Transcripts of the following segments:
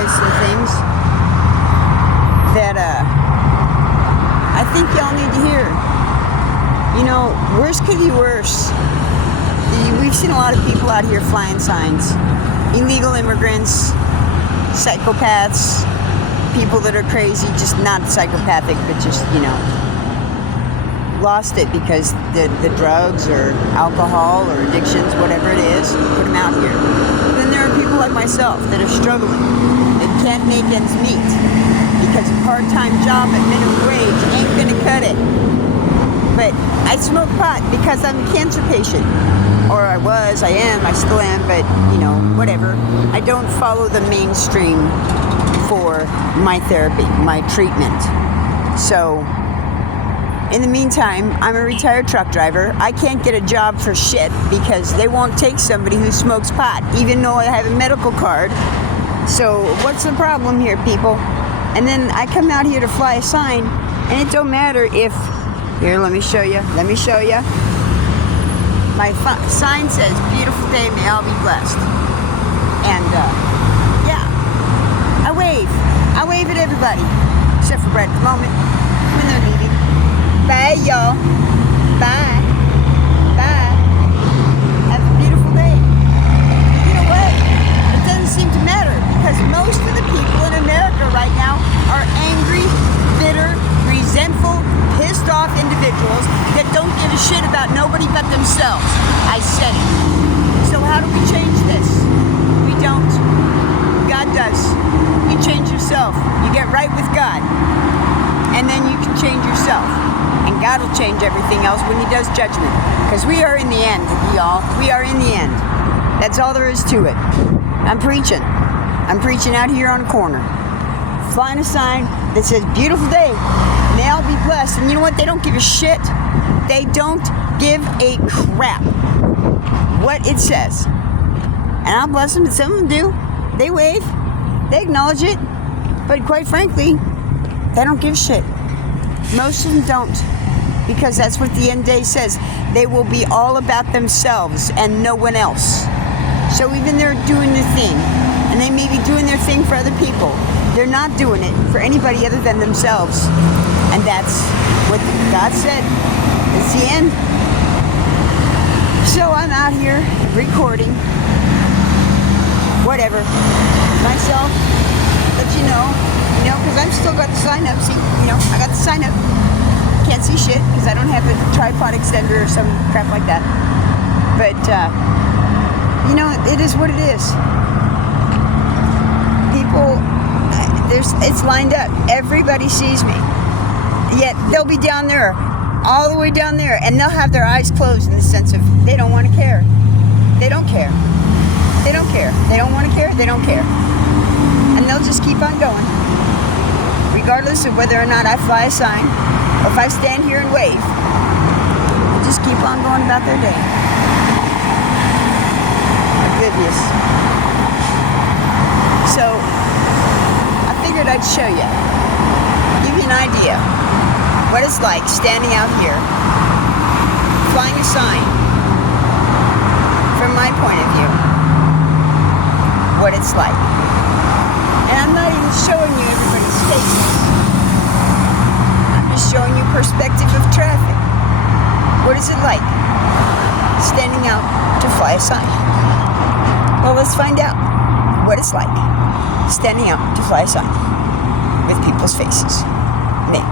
you some things that I think y'all need to hear. You know, worse could be worse. We've seen a lot of people out here flying signs. Illegal immigrants, psychopaths, people that are crazy, just not psychopathic, but just, you know, lost it because the drugs or alcohol or addictions, whatever it is, put them out here. Then there are people like myself that are struggling, that can't make ends meet because a part-time job at minimum wage ain't gonna cut it. But I smoke pot because I'm a cancer patient. Or I am, I still am, but, you know, whatever. I don't follow the mainstream for my therapy, my treatment. So, in the meantime, I'm a retired truck driver. I can't get a job for shit because they won't take somebody who smokes pot, even though I have a medical card. So, what's the problem here, people? And then I come out here to fly a sign, and it don't matter if... Here, let me show you. My sign says, "Beautiful day, may all be blessed." And, yeah, I wave at everybody, except for right at the moment, when they're leaving. Bye, y'all. Bye. Have a beautiful day. You know what? It doesn't seem to matter, because most of the people in America right now are angry, bitter, resentful, pissed off individuals that don't give a shit about nobody but themselves. I said it. So how do we change this? We don't. God does. You change yourself. You get right with God. And then you can change yourself. And God will change everything else when He does judgment. Because we are in the end, y'all. We are in the end. That's all there is to it. I'm preaching out here on the corner. Flying a sign that says, "Beautiful day. May all be blessed." And you know what? They don't give a shit. They don't give a crap what it says. And I'll bless them, but some of them do. They wave. They acknowledge it. But quite frankly, they don't give a shit. Most of them don't. Because that's what the end day says. They will be all about themselves and no one else. So even they're doing their thing, and they may be doing their thing for other people, they're not doing it for anybody other than themselves. And that's what God said. It's the end. So I'm out here recording. Whatever. Myself. Let you know, because I've still got the sign up. See, I got the sign up. Can't see shit because I don't have a tripod extender or some crap like that. But, it is what it is. People... it's lined up. Everybody sees me. Yet they'll be down there, all the way down there, and they'll have their eyes closed in the sense of they don't want to care. They don't care. They don't care. They don't want to care. They don't care. And they'll just keep on going. Regardless of whether or not I fly a sign, or if I stand here and wave, they'll just keep on going about their day. Oblivious. So, figured I'd show you, give you an idea what it's like standing out here flying a sign from my point of view, what it's like. And I'm not even showing you everybody's faces. I'm just showing you perspective of traffic. What is it like standing out to fly a sign? Well, let's find out what it's like standing out to fly a sign with people's faces. Me.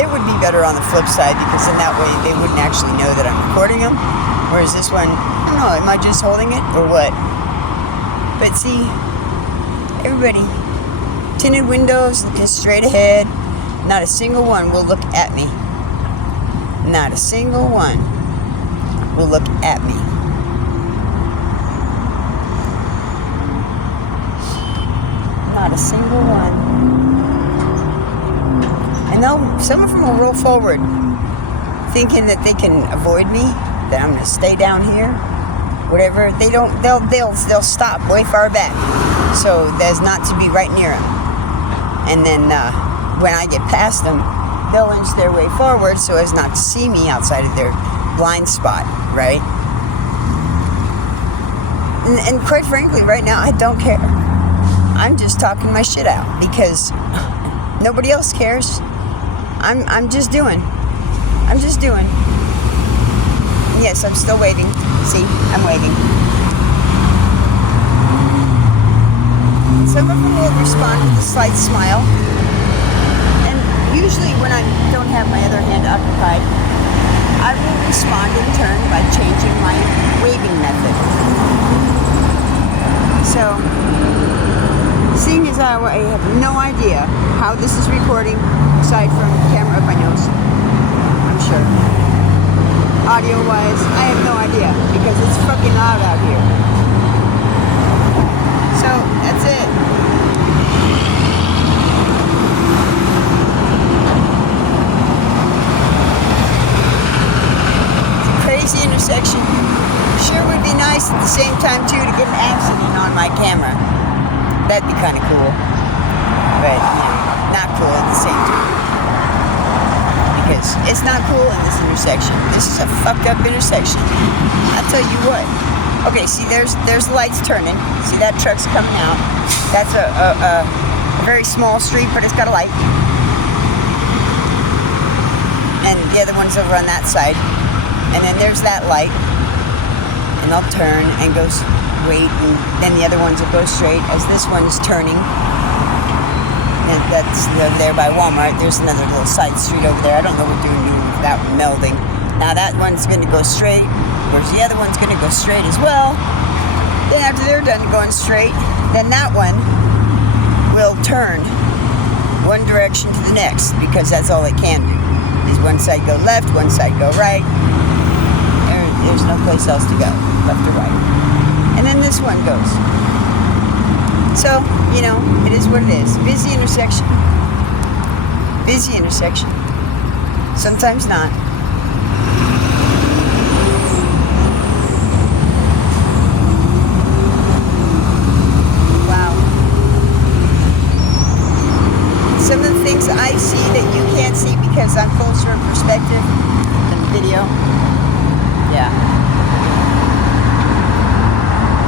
It would be better on the flip side because in that way they wouldn't actually know that I'm recording them. Whereas this one, I don't know, am I just holding it or what? But see, everybody, tinted windows, looking straight ahead. Not a single one will look at me. Not a single one will look at me. Not a single one. And some of them will roll forward, thinking that they can avoid me, that I'm going to stay down here, whatever. They don't. They'll stop way far back, so as not to be right near them. And then when I get past them, they'll inch their way forward so as not to see me outside of their blind spot, right? And quite frankly, right now, I don't care. I'm just talking my shit out because nobody else cares. I'm just doing. I'm just doing. Yes, I'm still waiting. See, I'm waiting. Some of them will respond with a slight smile. And usually when I don't have my other hand occupied, I will respond in turn by changing my waving method. So, seeing as I have no idea how this is recording, aside from the camera up my nose, I'm sure. Audio-wise, I have no idea, because it's fucking loud out here. So, that's it. It's a crazy intersection. Sure would be nice at the same time, too, to get an accident on my camera. That'd be kind of cool. But, not cool at the same time. Because it's not cool in this intersection. This is a fucked up intersection. I'll tell you what. Okay, see, there's lights turning. See, that truck's coming out. That's a very small street, but it's got a light. And the other one's over on that side. And then there's that light. And I'll turn and go wait, and then the other ones will go straight as this one's turning. And that's over there by Walmart. There's another little side street over there. I don't know what they're doing with that one melding. Now that one's going to go straight, whereas the other one's going to go straight as well. Then after they're done going straight, then that one will turn one direction to the next, because that's all it can do. Is one side go left, one side go right. There's no place else to go, left or right. And then this one goes. So, it is what it is. Busy intersection. Busy intersection. Sometimes not. Wow. Some of the things I see that you can't see because I'm closer in perspective than the video. Yeah.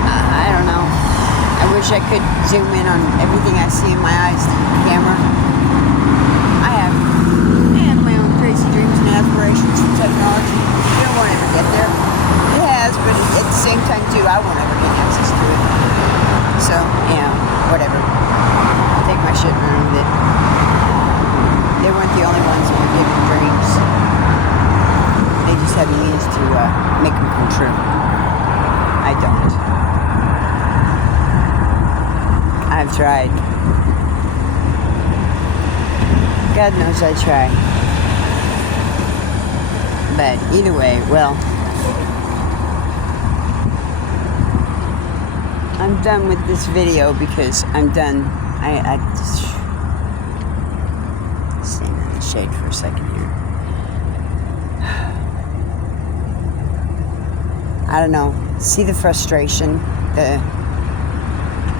I don't know. I wish I could zoom in on everything I see in my eyes through the camera. I have my own crazy dreams and aspirations for technology. It won't ever get there. It has, but at the same time too, I won't ever get access to it. So, whatever. I'll take my shit and run with it. They weren't the only ones who were given dreams. They just had the means to make them come true. I don't. I've tried. God knows I try. But either way, well, I'm done with this video because I'm done. I just stand in the shade for a second here. I don't know. See the frustration, the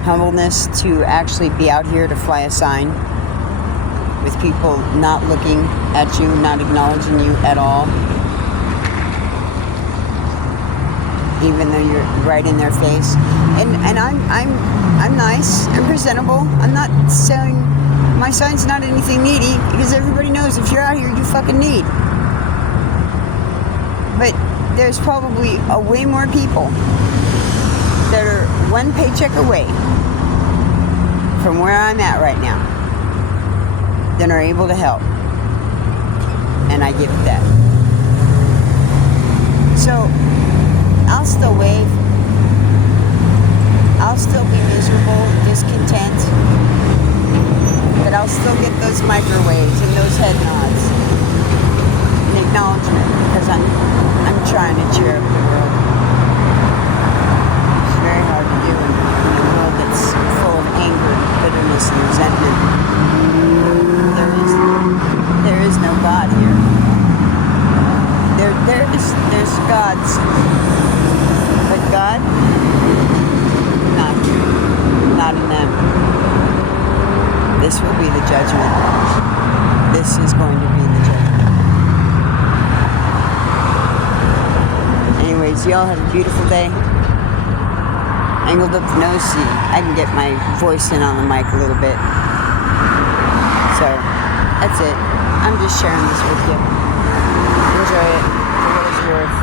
humbleness to actually be out here to fly a sign with people not looking at you, not acknowledging you at all, even though you're right in their face. And I'm nice, I'm presentable. I'm not selling my sign's not anything needy, because everybody knows if you're out here, you fucking need. But there's probably way more people that are one paycheck away from where I'm at right now than are able to help. And I give it that. So, I'll still wave. I'll still be miserable, discontent. But I'll still get those microwaves and those head nods and acknowledgement, because I'm trying to cheer up the world. It's very hard to do in a world that's full of anger, bitterness, and resentment. There is no God here. There's gods, but God, not in them. This will be the judgment. This is going to be the judgment. Anyways, y'all have a beautiful day. Angled up the nose, see, I can get my voice in on the mic a little bit. So, that's it. I'm just sharing this with you. Enjoy it for what it's worth.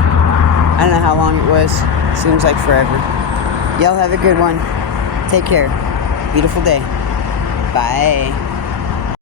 I don't know how long it was. Seems like forever. Y'all have a good one. Take care. Beautiful day. Bye.